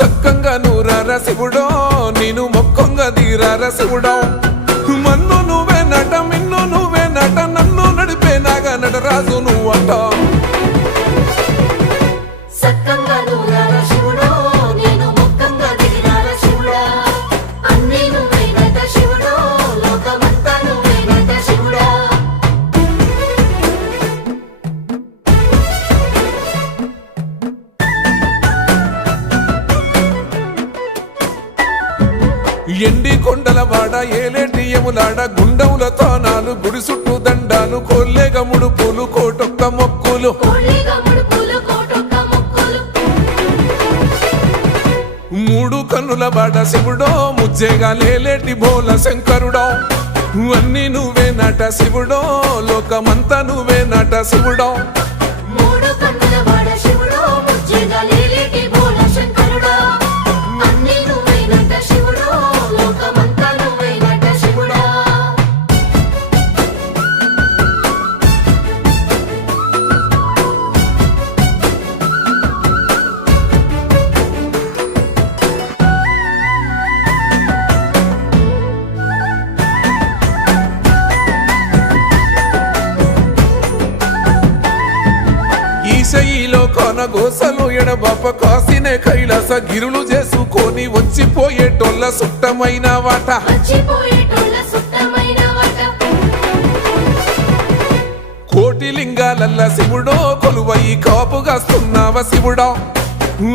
సక్కంగా నూరార శివుడో నేను మొక్కంగా దీరార శివుడో మన్ను నువ్వే నట మిన్ను నువ్వే నట నన్ను నడిపే నాగా నటరాజు నువ్వంట ఎండి కొండల వాడ ఏలేటి యములాడ గుండముల తానాలు గుడి చుట్టూ దండాలు కొల్లేగ ముడుపులు కోటొక్క మొక్కులు మూడు కన్నుల వాడ శివుడో ముజ్జేగా లేలేటి బోల శంకరుడో అన్ని నువ్వే నట శివుడో లోకమంతా నువ్వే నట శివుడో ఈశయిలో కొనగోసలు ఎడబాప కాసినే కైలాస గిరులు చేసుకొని వచ్చిపోయేటోళ్ళ సుట్టమైన వాట కోటి లింగాలల్ల శివుడో కొలువయి కాపుగాస్తున్నావ శివుడో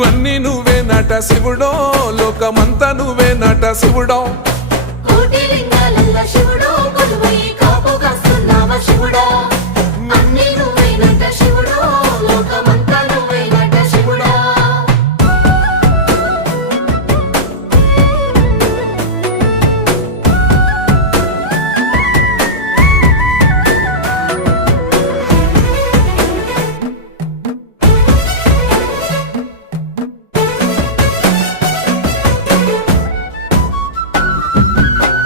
అన్ని నువ్వే నట శివుడో లోకమంతా నువ్వే నట శివుడో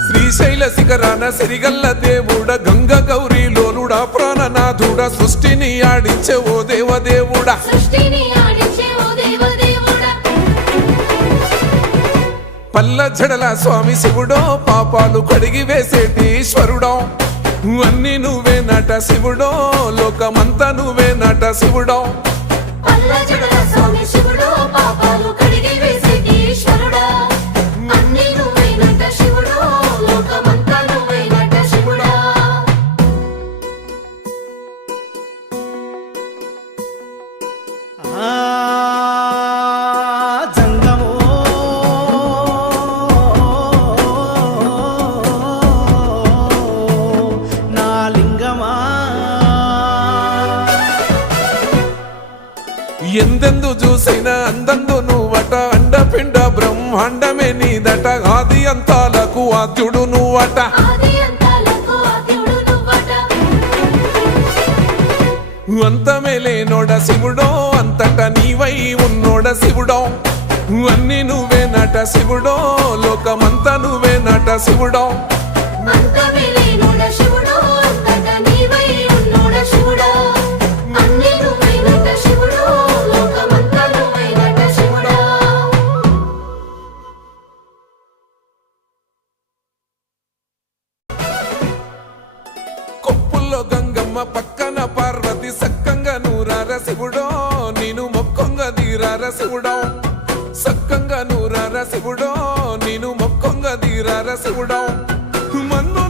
శ్రీశైల శిఖరాన సిరిగల్ల దేవుడ గంగ గౌరీ లోలుడా ప్రాణనాథుడా సృష్టిని ఆడించే ఓ దేవదేవుడా పల్ల జడల స్వామి శివుడో పాపాలు కడిగి వేసేటి ఈశ్వరుడో అన్ని నువ్వే నట శివుడో లోకమంతా నువ్వే నట శివుడో ఎందెందు చూసైనా అందందు నువ్వట అండపిండ బ్రహ్మాండమే నీదట ఆది అంతాలకు ఆద్యుడు నువ్వట అంతమే లేనోడ శివుడో అంతట నీవై ఉన్నోడ శివుడో అన్ని నువ్వే నట శివుడో లోకమంతా నువ్వే నట శివుడో కొప్పుల్లో గంగమ్మ పక్కన పార్వతి సక్కంగా నూరార శివుడో నేను మొక్కంగా దీరార శివుడో సక్కంగా నూరార శివుడో నేను మొక్కంగా దీరార శివుడో మన్ను